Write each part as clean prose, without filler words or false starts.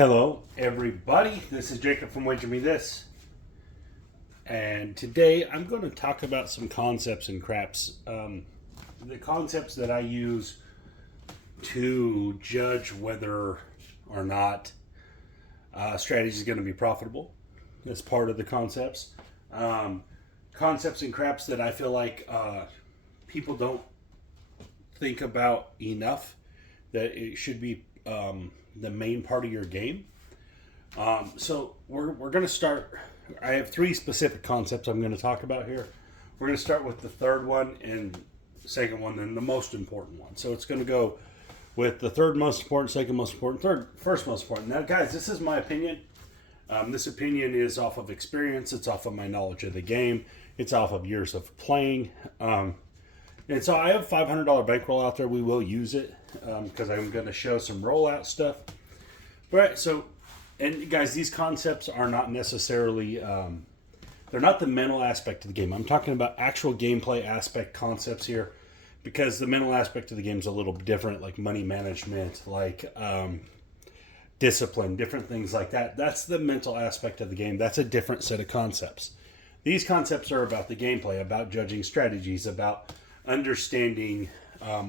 Hello, everybody. This is Jacob from Wager Me This. And today I'm going to talk about some concepts in craps. The concepts that I use to judge whether or not strategy is going to be profitable. That's part of the concepts. Concepts in craps that I feel like people don't think about enough, that it should be the main part of your game. So we're going to start. I have three specific concepts I'm going to talk about here. We're going to start with the third one and second one, and the most important one. So it's going to go with the third most important, second most important, first most important. Now, guys, this is my opinion. This opinion is off of experience. It's off of my knowledge of the game. It's off of years of playing. And so I have $500 bankroll out there. We will use it because I'm going to show some rollout stuff. Right. So, and guys, these concepts are not necessarily, they're not the mental aspect of the game. I'm talking about actual gameplay aspect concepts here, because the mental aspect of the game is a little different, like money management, like discipline, different things like that. That's the mental aspect of the game. That's a different set of concepts. These concepts are about the gameplay, about judging strategies, about understanding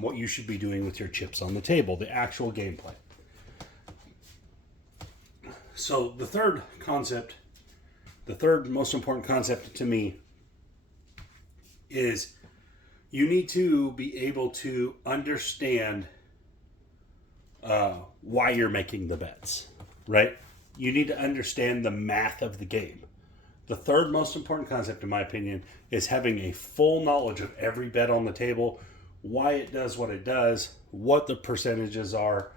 what you should be doing with your chips on the table, the actual gameplay. So the third concept, the third most important concept to me, is you need to be able to understand why you're making the bets, right? You need to understand the math of the game. The third most important concept, in my opinion, is having a full knowledge of every bet on the table, why it does what it does, what the percentages are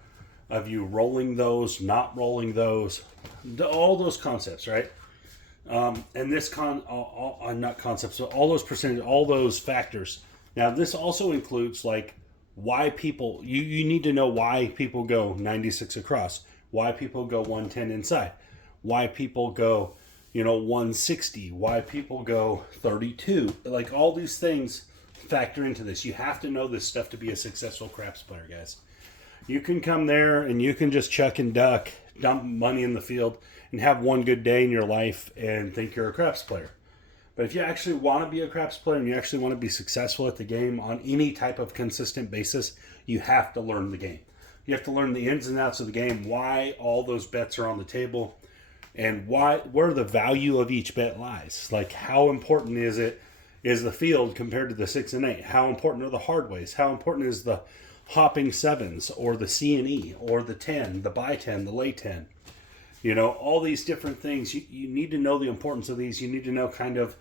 of you rolling those, not rolling those, all those concepts, right? And this not concepts, so all those percentages, all those factors. Now, this also includes like why people, you need to know why people go 96 across, why people go 110 inside, why people go 160, why people go 32. Like, all these things factor into this. You have to know this stuff to be a successful craps player, guys. You can come there and you can just chuck and duck, dump money in the field, and have one good day in your life and think you're a craps player. But if you actually want to be a craps player and you actually want to be successful at the game on any type of consistent basis, you have to learn the game. You have to learn the ins and outs of the game, why all those bets are on the table, and where the value of each bet lies. Like, how important is the field compared to the 6 and 8? How important are the hard ways? How important is the hopping sevens, or the C and E, or the 10, the buy 10, the lay 10? All these different things. You need to know the importance of these. You need to know kind of,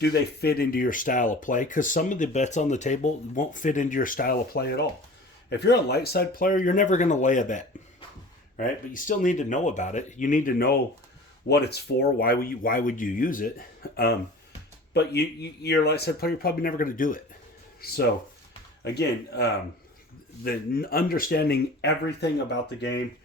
do they fit into your style of play? Because some of the bets on the table won't fit into your style of play at all. If you're a light side player, you're never going to lay a bet, right? But you still need to know about it. You need to know what it's for. Why would you use it? But you're a light side player, you're probably never going to do it. So again, the understanding everything about the game,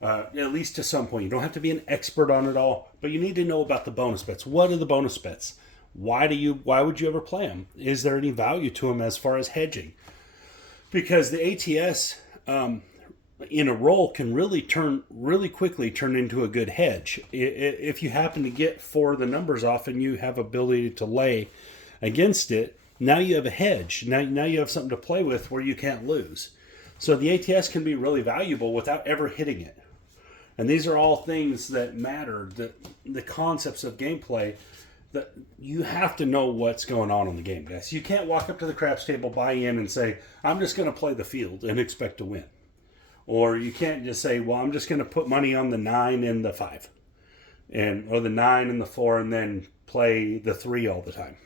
at least to some point. You don't have to be an expert on it all, but you need to know about the bonus bets. What are the bonus bets? Why would you ever play them? Is there any value to them as far as hedging? Because the ATS in a roll can really quickly turn into a good hedge. If you happen to get four of the numbers off and you have ability to lay against it, now you have a hedge. Now you have something to play with where you can't lose. So the ATS can be really valuable without ever hitting it. And these are all things that matter, the concepts of gameplay, that you have to know what's going on in the game, guys. You can't walk up to the craps table, buy in, and say, I'm just going to play the field and expect to win. Or you can't just say, well, I'm just going to put money on the 9 and the 5, or the 9 and the 4, and then play the 3 all the time.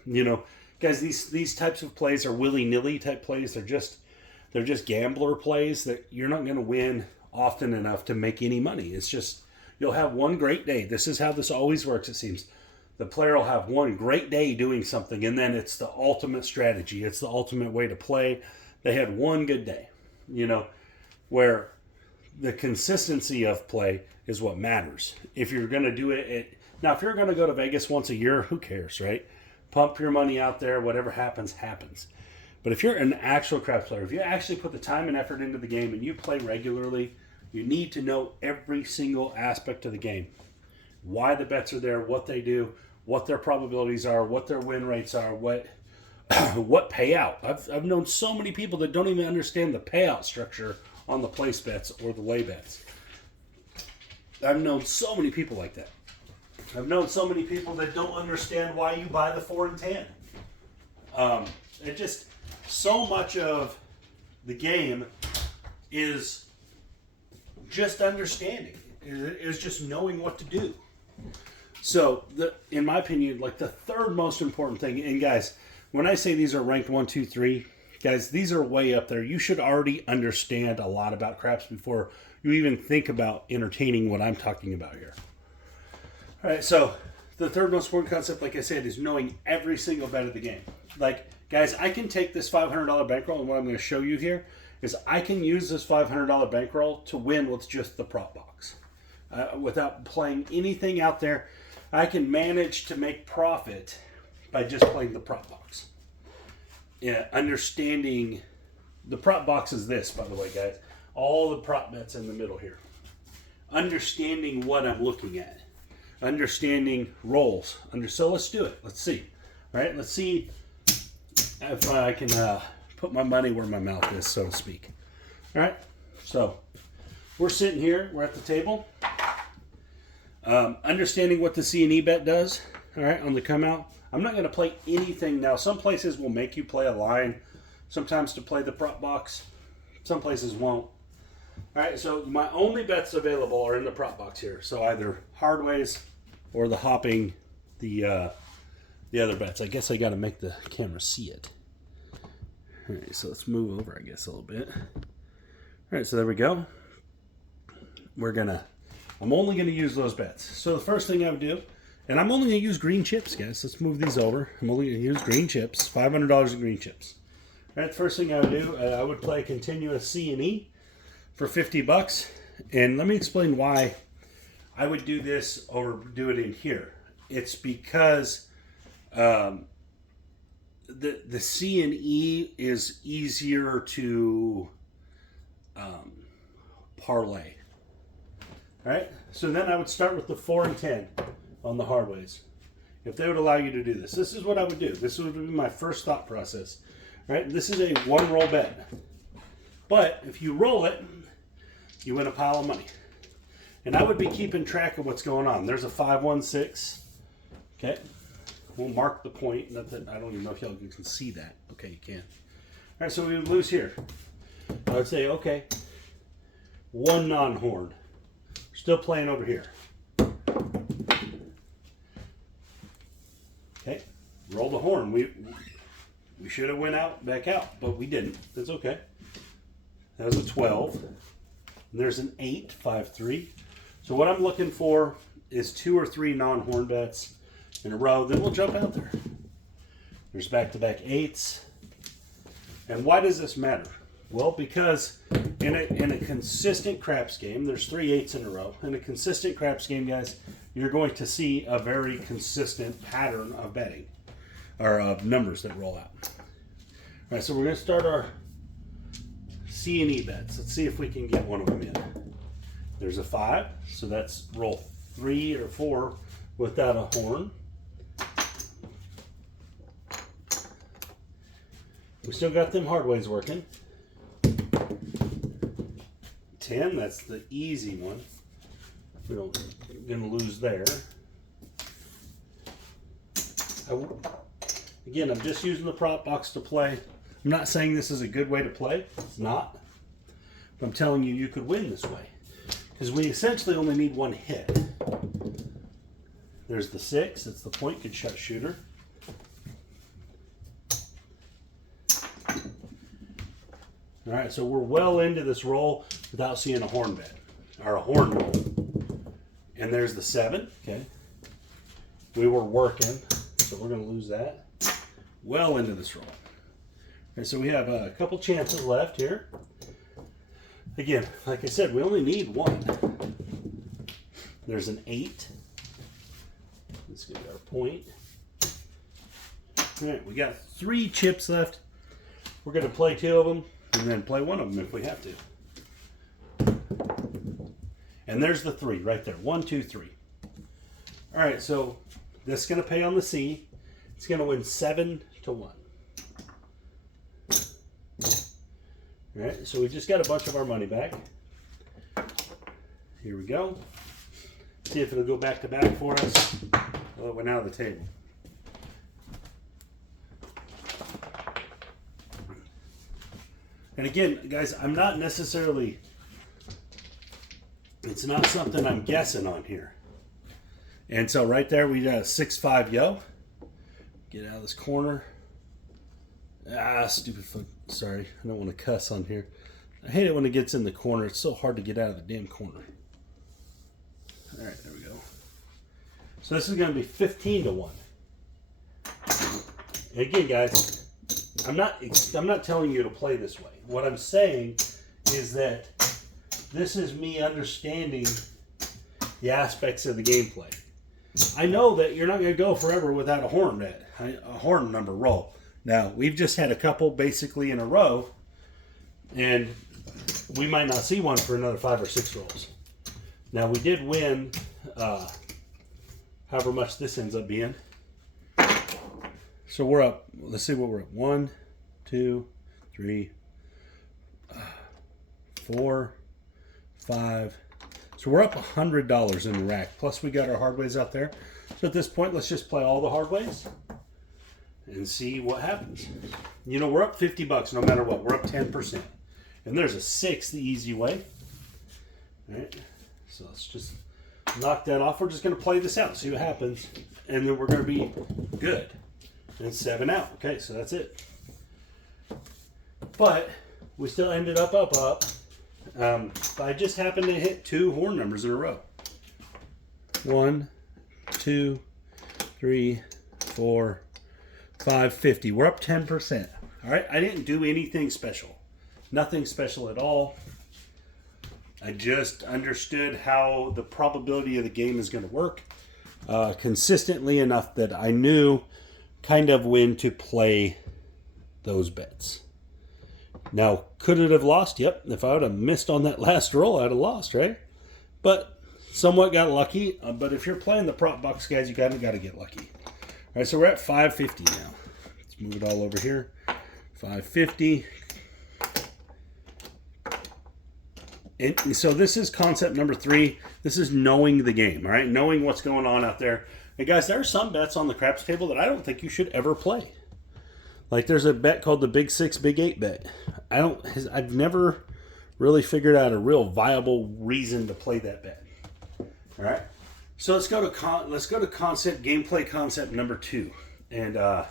Guys, these types of plays are willy-nilly type plays. They're just gambler plays that you're not going to win often enough to make any money. It's just, you'll have one great day. This is how this always works, it seems. The player will have one great day doing something, and then it's the ultimate strategy. It's the ultimate way to play. They had one good day, where the consistency of play is what matters. If you're going to do it, now if you're going to go to Vegas once a year, who cares, right? Pump your money out there. Whatever happens, happens. But if you're an actual craps player, if you actually put the time and effort into the game and you play regularly, You need to know every single aspect of the game. Why the bets are there, what they do, what their probabilities are, what their win rates are, what payout. I've known so many people that don't even understand the payout structure on the place bets or the lay bets. I've known so many people like that. I've known so many people that don't understand why you buy the 4 and 10. It just, so much of the game is just understanding. It's just knowing what to do. So, in my opinion, like the third most important thing, and guys, when I say these are ranked 1, 2, 3, guys, these are way up there. You should already understand a lot about craps before you even think about entertaining what I'm talking about here. All right, so the third most important concept, like I said, is knowing every single bet of the game. Like, guys, I can take this $500 bankroll, and what I'm going to show you here is I can use this $500 bankroll to win with just the prop box. Without playing anything out there, I can manage to make profit by just playing the prop box. Yeah, understanding the prop box is this, by the way, guys. All the prop bets in the middle here. Understanding what I'm looking at. Understanding rolls. So let's do it. Let's see. All right, let's see if I can put my money where my mouth is, so to speak. All right, so we're sitting here. We're at the table. Understanding what the C&E bet does, all right, on the come out. I'm not going to play anything now. Some places will make you play a line, sometimes to play the prop box. Some places won't. All right, so my only bets available are in the prop box here. So either hardways or the hopping, the other bets. I guess I got to make the camera see it. All right, so let's move over, I guess, a little bit. All right, so there we go. I'm only going to use those bets. So the first thing I would do, and I'm only going to use green chips, guys. Let's move these over. I'm only going to use green chips, $500 in green chips. All right, the first thing I would do, I would play continuous C&E for $50. And let me explain why I would do this or do it in here. It's because the C&E is easier to parlay. All right, so then I would start with the 4 and 10 on the hardways. If they would allow you to do this, this is what I would do. This would be my first thought process. All right, this is a one roll bet. But if you roll it, you win a pile of money. And I would be keeping track of what's going on. There's a 516. Okay, we'll mark the point. Not that, I don't even know if y'all can see that. Okay, you can. All right, so we would lose here. I would say, okay, one non-horn. Still playing over here. Okay, roll the horn. We should have went back out, but we didn't. That's okay. That was a 12. And there's an 8, 5, 3. So what I'm looking for is 2 or 3 non-horn bets in a row. Then we'll jump out there. There's back-to-back 8s. And why does this matter? Well, because in a consistent craps game, there's 3 8s in a row. In a consistent craps game, guys, you're going to see a very consistent pattern of betting, or of numbers that roll out. All right, so we're going to start our C&E bets. Let's see if we can get one of them in. There's a 5, so that's roll 3 or 4 without a horn. We still got them hardways working. 10, that's the easy one. We're going to lose there. Again, I'm just using the prop box to play. I'm not saying this is a good way to play. It's not. But I'm telling you, you could win this way. Because we essentially only need one hit. There's the 6. It's the point good shot shooter. All right, so we're well into this roll without seeing a horn bet, or a horn roll. And there's the 7, okay. We were working, so we're gonna lose that. Well into this roll. Okay, so we have a couple chances left here. Again, like I said, we only need one. There's an 8. Let's get our point. All right, we got 3 chips left. We're gonna play 2 of them, and then play one of them if we have to. And there's the 3 right there. 1, 2, 3. All right, so this is going to pay on the C. It's going to win 7 to 1. All right, so we just got a bunch of our money back. Here we go. See if it'll go back to back for us. Well, it went out of the table. And again, guys, I'm not necessarily, it's not something I'm guessing on here. And so right there, we got a 6-5 yo. Get out of this corner. Ah, stupid foot. Sorry, I don't want to cuss on here. I hate it when it gets in the corner. It's so hard to get out of the damn corner. All right, there we go. So this is going to be 15 to 1. And again, guys, I'm not telling you to play this way. What I'm saying is that this is me understanding the aspects of the gameplay. I know that you're not going to go forever without a horn number roll. Now, we've just had a couple basically in a row, and we might not see one for another 5 or 6 rolls. Now, we did win however much this ends up being. So we're up, let's see what we're at. 1, 2, 3, 4, 5. So we're up $100 in the rack. Plus we got our hard ways out there. So at this point, let's just play all the hard ways and see what happens. You know, we're up 50 bucks no matter what. We're up 10%. And there's a 6 the easy way. All right. So let's just knock that off. We're just going to play this out, see what happens. And then we're going to be good. And 7 out. Okay, so that's it. But we still ended up. I just happened to hit 2 horn numbers in a row. 1, 2, 3, 4, 5, 50. We're up 10%. All right, I didn't do anything special. Nothing special at all. I just understood how the probability of the game is going to work consistently enough that I knew kind of when to play those bets. Now, could it have lost? Yep. If I would have missed on that last roll, I'd have lost, right? But somewhat got lucky. But if you're playing the prop box, guys, you kind of got to get lucky. All right, so we're at 550 now. Let's move it all over here. 550. And so this is concept number 3. This is knowing the game, all right? Knowing what's going on out there. And guys, there are some bets on the craps table that I don't think you should ever play. Like there's a bet called the Big 6, Big 8 bet. I've never really figured out a real viable reason to play that bet. All right. So let's go to gameplay concept number 2. And I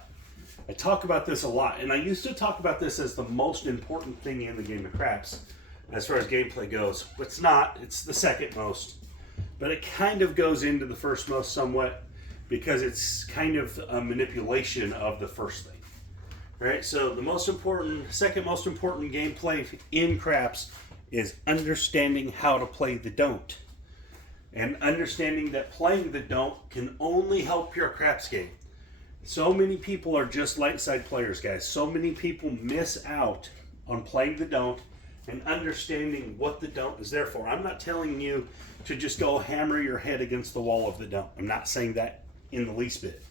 talk about this a lot. And I used to talk about this as the most important thing in the game of craps as far as gameplay goes. But it's not. It's the second most. But it kind of goes into the first most somewhat because it's kind of a manipulation of the first thing. All right, so the second most important gameplay in craps is understanding how to play the don't. And understanding that playing the don't can only help your craps game. So many people are just light side players, guys. So many people miss out on playing the don't and understanding what the don't is there for. I'm not telling you to just go hammer your head against the wall of the don't. I'm not saying that in the least bit.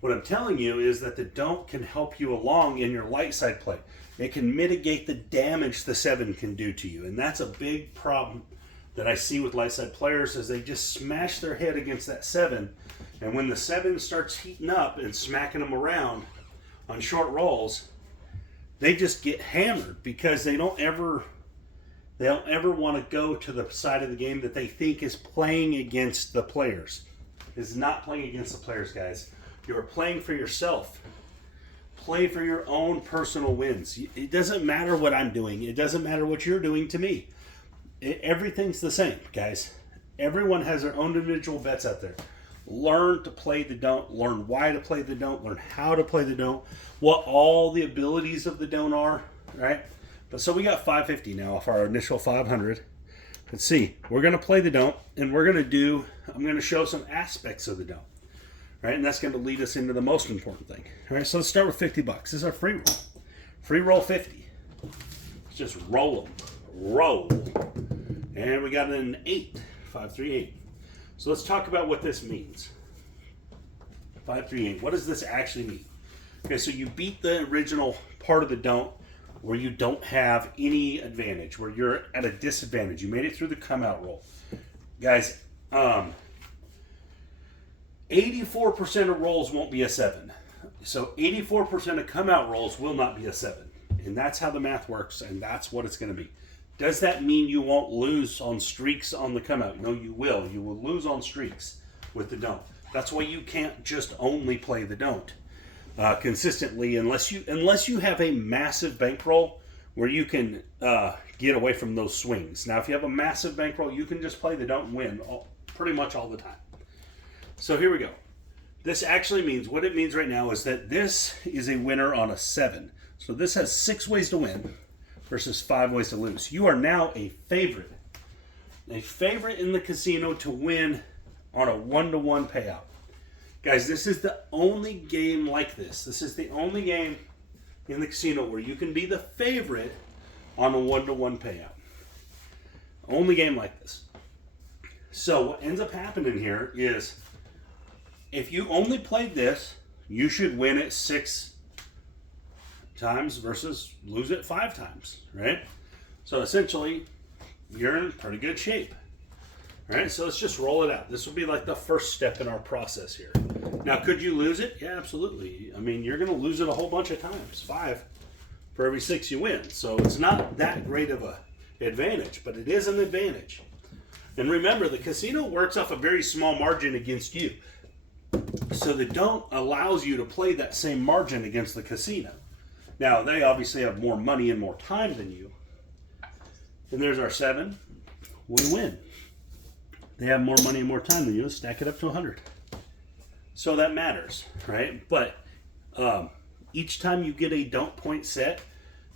What I'm telling you is that the don't can help you along in your light side play. It can mitigate the damage the 7 can do to you. And that's a big problem that I see with light side players is they just smash their head against that 7. And when the 7 starts heating up and smacking them around on short rolls, they just get hammered because they don't ever want to go to the side of the game that they think is playing against the players. It's not playing against the players, guys. You're playing for yourself. Play for your own personal wins. It doesn't matter what I'm doing. It doesn't matter what you're doing to me. Everything's the same, guys. Everyone has their own individual bets out there. Learn to play the don't. Learn why to play the don't. Learn how to play the don't. What all the abilities of the don't are. Right? But so we got 550 now off our initial 500. Let's see. We're going to play the don't. And I'm going to show some aspects of the don't. Right? And that's going to lead us into the most important thing. All right, so let's start with 50 bucks. This is our free roll. Free roll 50. Let's just roll them. Roll. And we got an 8. 538. So let's talk about what this means. 538. What does this actually mean? Okay, so you beat the original part of the don't where you don't have any advantage, where you're at a disadvantage. You made it through the come out roll. Guys, 84% of rolls won't be a 7. So 84% of come out rolls will not be a 7. And that's how the math works, and that's what it's going to be. Does that mean you won't lose on streaks on the come out? No, you will. You will lose on streaks with the don't. That's why you can't just only play the don't consistently unless you have a massive bankroll where you can get away from those swings. Now, if you have a massive bankroll, you can just play the don't and win pretty much all the time. So here we go. This actually means, what it means right now is that this is a winner on a 7. So this has 6 ways to win versus 5 ways to lose. You are now a favorite in the casino to win on a 1-to-1 payout. Guys, this is the only game like this. This is the only game in the casino where you can be the favorite on a 1-to-1 payout. Only game like this. So what ends up happening here is if you only played this, you should win it 6 times versus lose it 5 times, right? So essentially, you're in pretty good shape. All right, so let's just roll it out. This will be like the first step in our process here. Now, could you lose it? Yeah, absolutely. I mean, you're going to lose it a whole bunch of times. 5 for every 6 you win. So it's not that great of a advantage, but it is an advantage. And remember, the casino works off a very small margin against you. So the don't allows you to play that same margin against the casino. Now, they obviously have more money and more time than you. And there's our 7. We win. They have more money and more time than you. Stack it up to 100. So that matters, right? But each time you get a don't point set,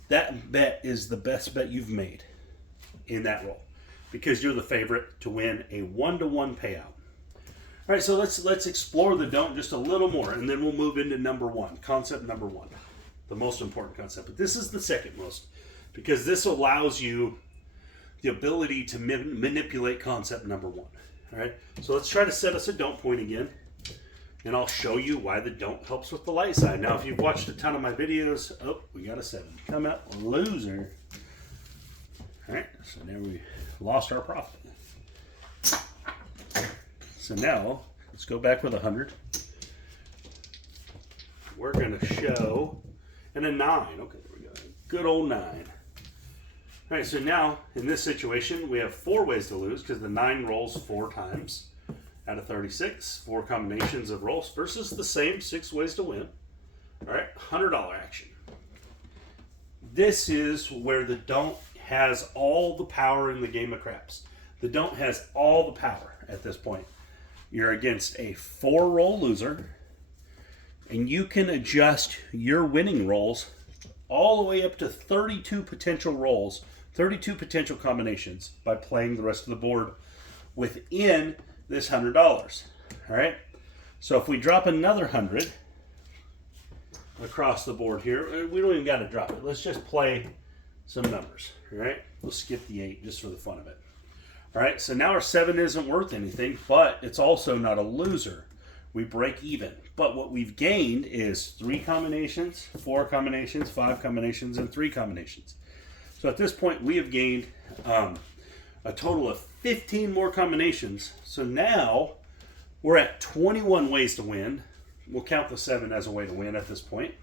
that bet is the best bet you've made in that roll because you're the favorite to win a 1-to-1 payout. All right, so let's explore the don't just a little more, and then we'll move into number 1, concept number 1, the most important concept. But this is the second most because this allows you the ability to manipulate concept number 1. All right, so let's try to set us a don't point again, and I'll show you why the don't helps with the light side. Now, if you've watched a ton of my videos, oh, we got a 7. Come out, loser. All right, so now we lost our profit. So now, let's go back with 100. We're going to show, and a 9. Okay, there we go. Good old 9. All right, so now, in this situation, we have 4 ways to lose because the 9 rolls 4 times out of 36. 4 combinations of rolls versus the same 6 ways to win. All right, $100 action. This is where the don't has all the power in the game of craps. The don't has all the power at this point. You're against a 4-roll loser, and you can adjust your winning rolls all the way up to 32 potential rolls, 32 potential combinations by playing the rest of the board within this $100. All right. So if we drop another 100 across the board here, we don't even got to drop it. Let's just play some numbers. All right. We'll skip the 8 just for the fun of it. All right. So now our 7 isn't worth anything, but it's also not a loser. We break even. But what we've gained is 3 combinations, 4 combinations, 5 combinations, and 3 combinations. So at this point, we have gained a total of 15 more combinations. So now we're at 21 ways to win. We'll count the 7 as a way to win at this point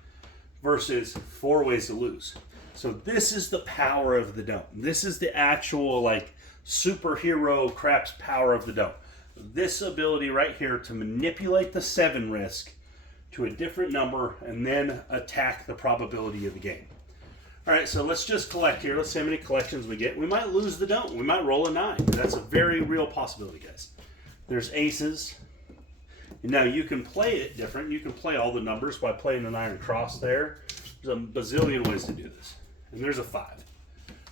versus 4 ways to lose. So this is the power of the don't. This is the actual like superhero craps power of the don't. This ability right here to manipulate the 7 risk to a different number and then attack the probability of the game. All right, so let's just collect here. Let's see how many collections we get. We might lose the don't. We might roll a 9. That's a very real possibility, guys. There's aces. Now, you can play it different. You can play all the numbers by playing an iron cross there. There's a bazillion ways to do this. And there's a 5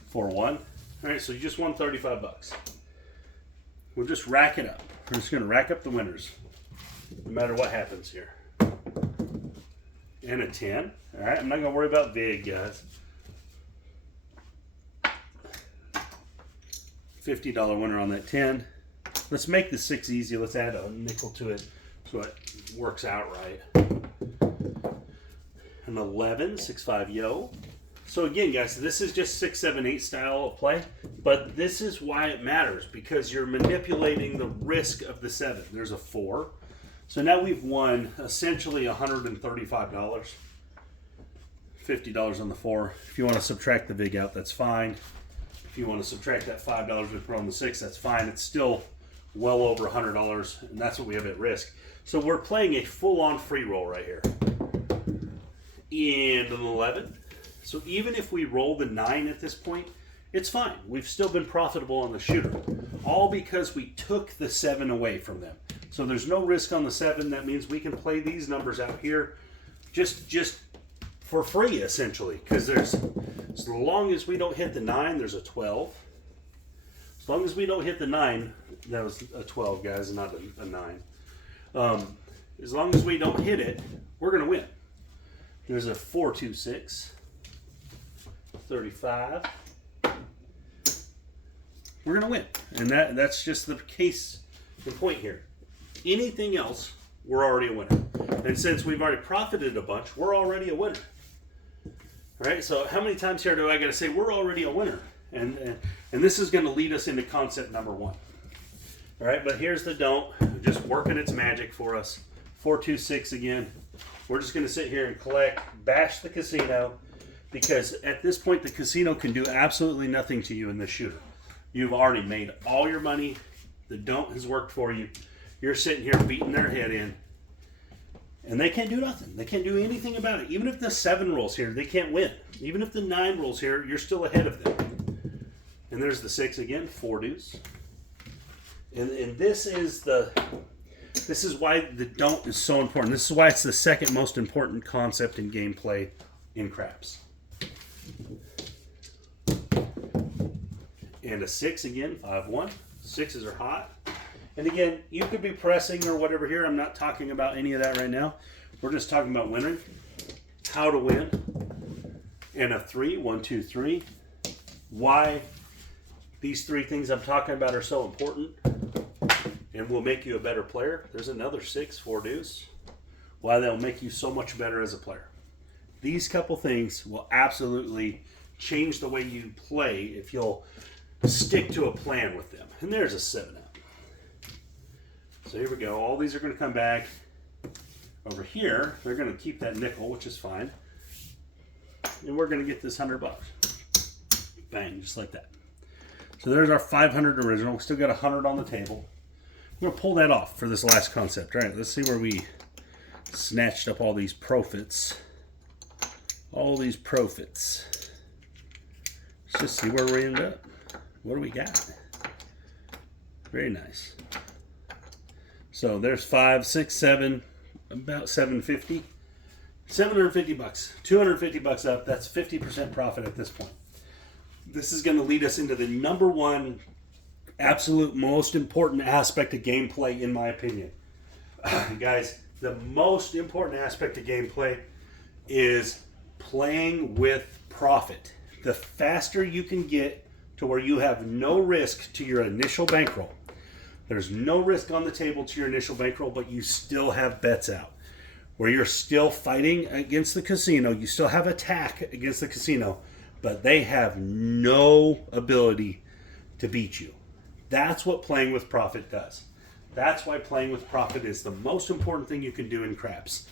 for 1. All right, so you just won 35 bucks. We'll just rack it up. We're just going to rack up the winners, no matter what happens here. And a 10. All right, I'm not going to worry about big, guys. $50 winner on that 10. Let's make the 6 easy. Let's add a nickel to it so it works out right. An 11, 6-5, yo. So again, guys, this is just 6, 7, 8 style of play, but this is why it matters, because you're manipulating the risk of the 7. There's a 4. So now we've won essentially $135. $50 on the 4. If you want to subtract the vig out, that's fine. If you want to subtract that $5 we put on the 6, that's fine. It's still well over $100, and that's what we have at risk. So we're playing a full-on free roll right here. And an 11. So even if we roll the 9 at this point, it's fine. We've still been profitable on the shooter. All because we took the 7 away from them. So there's no risk on the 7. That means we can play these numbers out here just for free, essentially. Because there's, as long as we don't hit the 9, there's a 12. As long as we don't hit the 9, that was a 12, guys, not a 9. As long as we don't hit it, we're going to win. There's a 4, 2, 6. 35. We're going to win. And that's just the case, the point here. Anything else, we're already a winner. And since we've already profited a bunch, we're already a winner. All right, so how many times here do I got to say we're already a winner? And this is going to lead us into concept number 1. All right, but here's the don't. Just working its magic for us. 4, 2, 6 again. We're just going to sit here and collect, bash the casino, because at this point the casino can do absolutely nothing to you in this shooter. You've already made all your money. The don't has worked for you. You're sitting here beating their head in, and they can't do nothing. They can't do anything about it. Even if the 7 rolls here, they can't win. Even if the 9 rolls here, you're still ahead of them. And there's the 6 again, 4 deuce. And this is why the don't is so important. This is why it's the second most important concept in gameplay in craps. And a 6 again, 5-1. 6s are hot. And again, you could be pressing or whatever here. I'm not talking about any of that right now. We're just talking about winning, how to win. And a 3, 1, 2, 3. Why these 3 things I'm talking about are so important and will make you a better player. There's another 6, 4 deuce. Why they'll make you so much better as a player. These couple things will absolutely change the way you play if you'll stick to a plan with them. And there's a 7 out. So here we go. All these are going to come back. Over here, they're going to keep that nickel, which is fine. And we're going to get this $100. Bang, just like that. So there's our 500 original. We still got 100 on the table. I'm going to pull that off for this last concept. All right, let's see where we snatched up all these profits. All these profits. Let's just see where we end up. What do we got? Very nice. So there's 5, 6, 7, about 750. 750 bucks. 250 bucks up. That's 50% profit at this point. This is going to lead us into the number 1 absolute most important aspect of gameplay, in my opinion. Guys, the most important aspect of gameplay is playing with profit. The faster you can get to where you have no risk to your initial bankroll. There's no risk on the table to your initial bankroll, but you still have bets out. Where you're still fighting against the casino, you still have attack against the casino, but they have no ability to beat you. That's what playing with profit does. That's why playing with profit is the most important thing you can do in craps.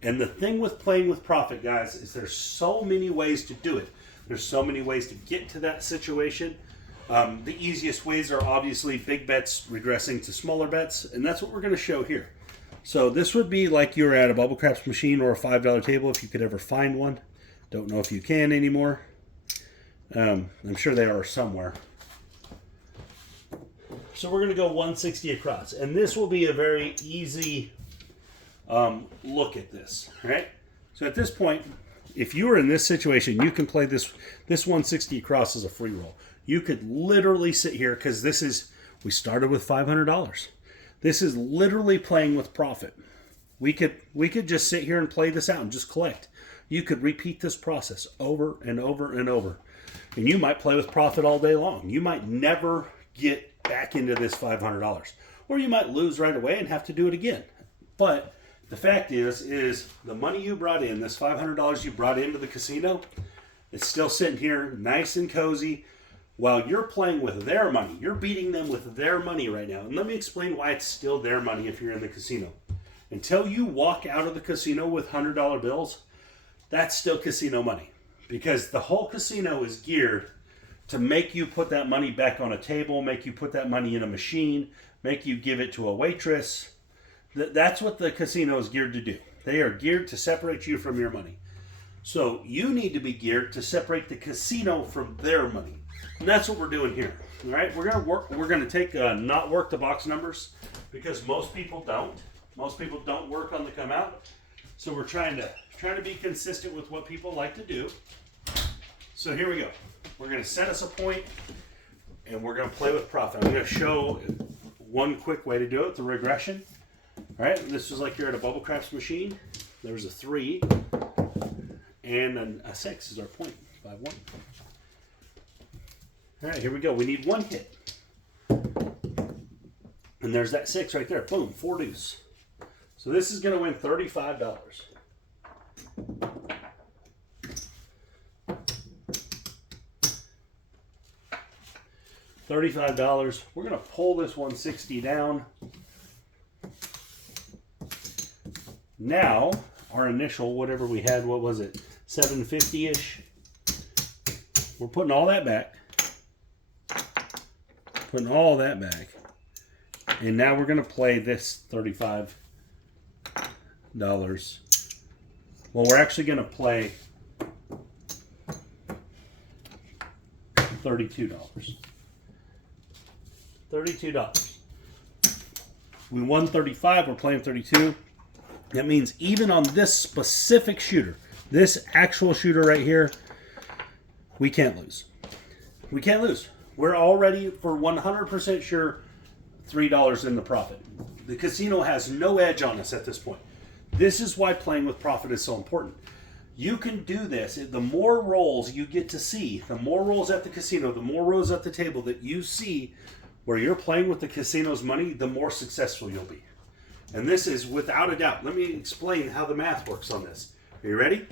And the thing with playing with profit, guys, is there's so many ways to do it. There's so many ways to get to that situation. The easiest ways are obviously big bets regressing to smaller bets, and that's what we're going to show here. So this would be like you were at a bubble craps machine or a $5 table if you could ever find one. Don't know if you can anymore. I'm sure they are somewhere. So we're going to go 160 across, and this will be a very easy look at this. All right. So at this point, if you were in this situation, you can play this 160 across as a free roll. You could literally sit here because we started with $500. This is literally playing with profit. We could just sit here and play this out and just collect. You could repeat this process over and over and over. And you might play with profit all day long. You might never get back into this $500. Or you might lose right away and have to do it again. But the fact is the money you brought in, this $500 you brought into the casino, it's still sitting here nice and cozy while you're playing with their money. You're beating them with their money right now. And let me explain why it's still their money if you're in the casino. Until you walk out of the casino with $100 bills, that's still casino money. Because the whole casino is geared to make you put that money back on a table, make you put that money in a machine, make you give it to a waitress. That's what the casino is geared to do. They are geared to separate you from your money. So you need to be geared to separate the casino from their money. And that's what we're doing here. All right, we're going to take not work the box numbers because most people don't. Most people don't work on the come out. So we're trying to be consistent with what people like to do. So here we go. We're going to set us a point and we're going to play with profit. I'm going to show one quick way to do it, the regression. All right, this is like you're at a bubble craps machine. There's a 3 and a 6 is our point, 5-1. All right, here we go. We need 1 hit. And there's that 6 right there. Boom, 4 deuce. So this is going to win $35. $35. We're going to pull this 160 down. Now, our initial, whatever we had, what was it? 750-ish. We're putting all that back. Putting all that back. And now we're going to play this $35. Well, we're actually going to play $32. $32. We won 35, we're playing 32. That means even on this specific shooter, this actual shooter right here, we can't lose. We can't lose. We're already, for 100% sure, $3 in the profit. The casino has no edge on us at this point. This is why playing with profit is so important. You can do this. The more rolls you get to see, the more rolls at the casino, the more rolls at the table that you see where you're playing with the casino's money, the more successful you'll be. And this is without a doubt. Let me explain how the math works on this. Are you ready?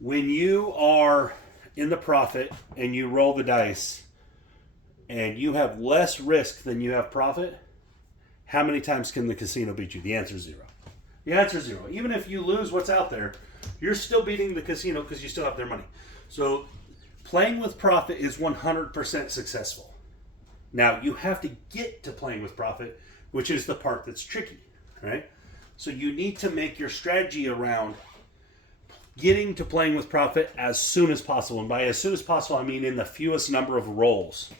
When you are in the profit and you roll the dice and you have less risk than you have profit, how many times can the casino beat you? The answer is 0. The answer is 0. Even if you lose what's out there, you're still beating the casino because you still have their money. So playing with profit is 100% successful. Now, you have to get to playing with profit, which is the part that's tricky, right? So you need to make your strategy around getting to playing with profit as soon as possible. And by as soon as possible, I mean in the fewest number of rolls,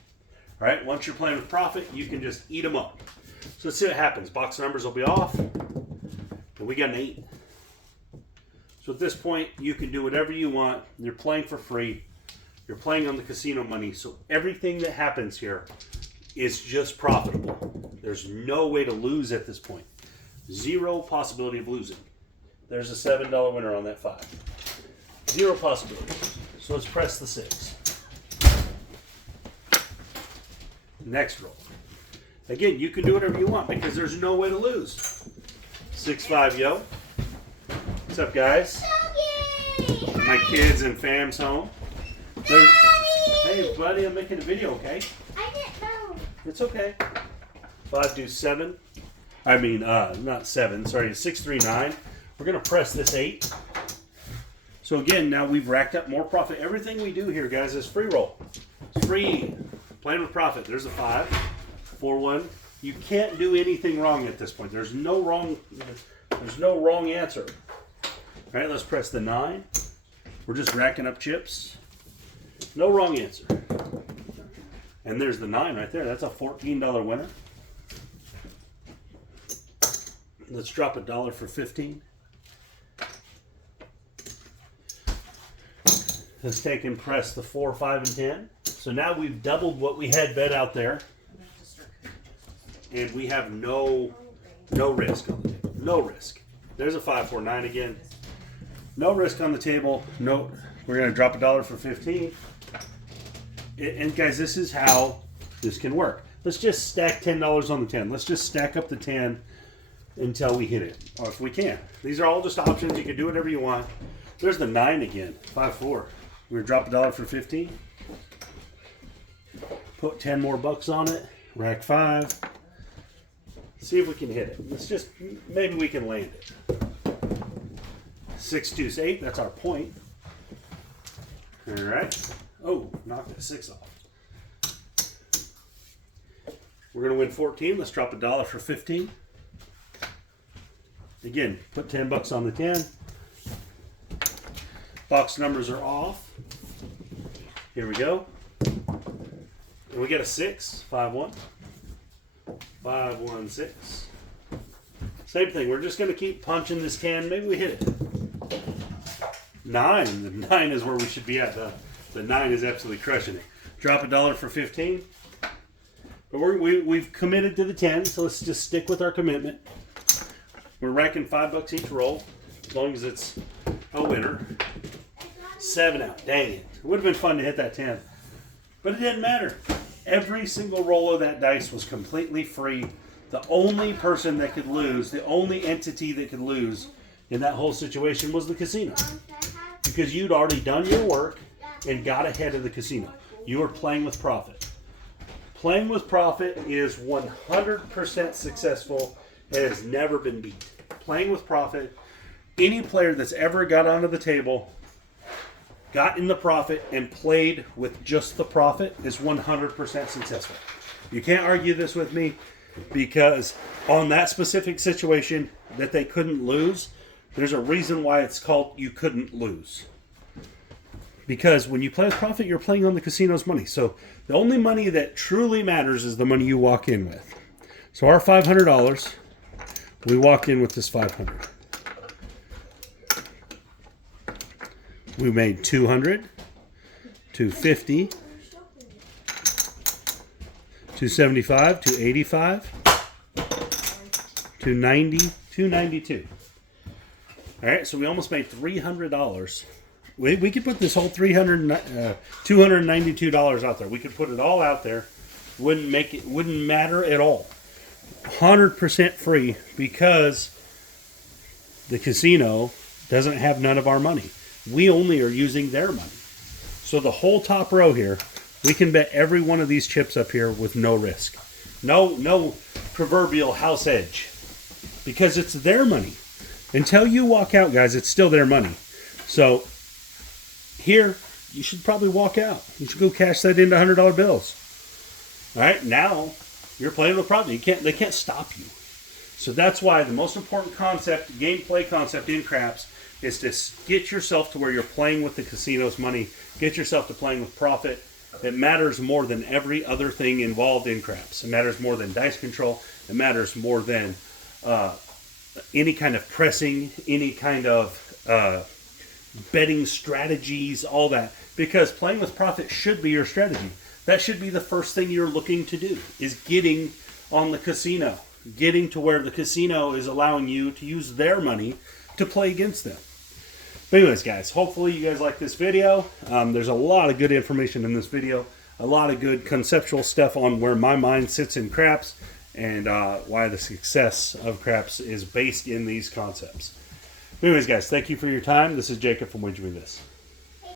right? Once you're playing with profit, you can just eat them up. So let's see what happens. Box numbers will be off. And we got an 8. So at this point, you can do whatever you want. You're playing for free. You're playing on the casino money. So everything that happens here is just profitable. There's no way to lose at this point. 0 possibility of losing. There's a $7 winner on that 5. 0 possibility. So let's press the 6. Next roll. Again, you can do whatever you want because there's no way to lose. 6-5, yo. What's up, guys? Doggy! My kids and fam's home. Hey, buddy, I'm making a video, okay? I didn't know. It's okay. 5 do 7. I mean, not 7. Sorry, 6, 3, 9. We're going to press this 8. So again, now we've racked up more profit. Everything we do here, guys, is free roll. It's free. Playing with profit. There's a 5. 4-1. You can't do anything wrong at this point. There's no wrong answer. All right, let's press the 9. We're just racking up chips. No wrong answer. And there's the 9 right there. That's a $14 winner. Let's drop $1 for 15. Let's take and press the 4, 5, and 10. So now we've doubled what we had bet out there. And we have no risk on the table. No risk. There's a 5, 4, 9 again. No risk on the table. No. We're going to drop $1 for 15. And guys, this is how this can work. Let's just stack $10 on the 10. Let's just stack up the 10 until we hit it, or if we can. These are all just options. You can do whatever you want. There's the 9 again, 5-4. We're gonna drop $1 for 15. Put 10 more bucks on it. Rack 5. See if we can hit it. Let's just, maybe we can land it. 6 deuce 8. That's our point. All right. Oh, knocked that 6 off. We're gonna win 14. Let's drop $1 for 15. Again, put 10 bucks on the 10. Box numbers are off. Here we go. And we get a 6, 5-1. 5-1-6. Same thing. We're just going to keep punching this 10. Maybe we hit it. 9. The 9 is where we should be at. The 9 is absolutely crushing it. Drop $1 for 15. But we've committed to the 10, so let's just stick with our commitment. We're racking $5 each roll, as long as it's a winner. 7 out. Dang it. It would have been fun to hit that 10. But it didn't matter. Every single roll of that dice was completely free. The only person that could lose, the only entity that could lose in that whole situation was the casino. Because you'd already done your work and got ahead of the casino. You were playing with profit. Playing with profit is 100% successful. It has never been beat. Playing with profit, any player that's ever got onto the table, got in the profit, and played with just the profit is 100% successful. You can't argue this with me, because on that specific situation that they couldn't lose, there's a reason why it's called you couldn't lose. Because when you play with profit, you're playing on the casino's money. So the only money that truly matters is the money you walk in with. So our $500, we walk in with this 500. We made 200, 250, 275, 285, 290, 292. All right, so we almost made $300. We could put this whole $292 out there. We could put it all out there. Wouldn't matter at all. 100% free, because the casino doesn't have none of our money. We only are using their money. So the whole top row here, we can bet every one of these chips up here with no risk. No proverbial house edge. Because it's their money. Until you walk out, guys, it's still their money. So here, you should probably walk out. You should go cash that into $100 bills. All right, now you're playing with profit. They can't stop you. So that's why the most important concept, gameplay concept in craps, is to get yourself to where you're playing with the casino's money. Get yourself to playing with profit. It matters more than every other thing involved in craps. It matters more than dice control. It matters more than any kind of pressing, any kind of betting strategies, all that. Because playing with profit should be your strategy. That should be the first thing you're looking to do, is getting on the casino. Getting to where the casino is allowing you to use their money to play against them. But anyways, guys, hopefully you guys like this video. There's a lot of good information in this video. A lot of good conceptual stuff on where my mind sits in craps, and why the success of craps is based in these concepts. Anyways, guys, thank you for your time. This is Jacob from Wagering This.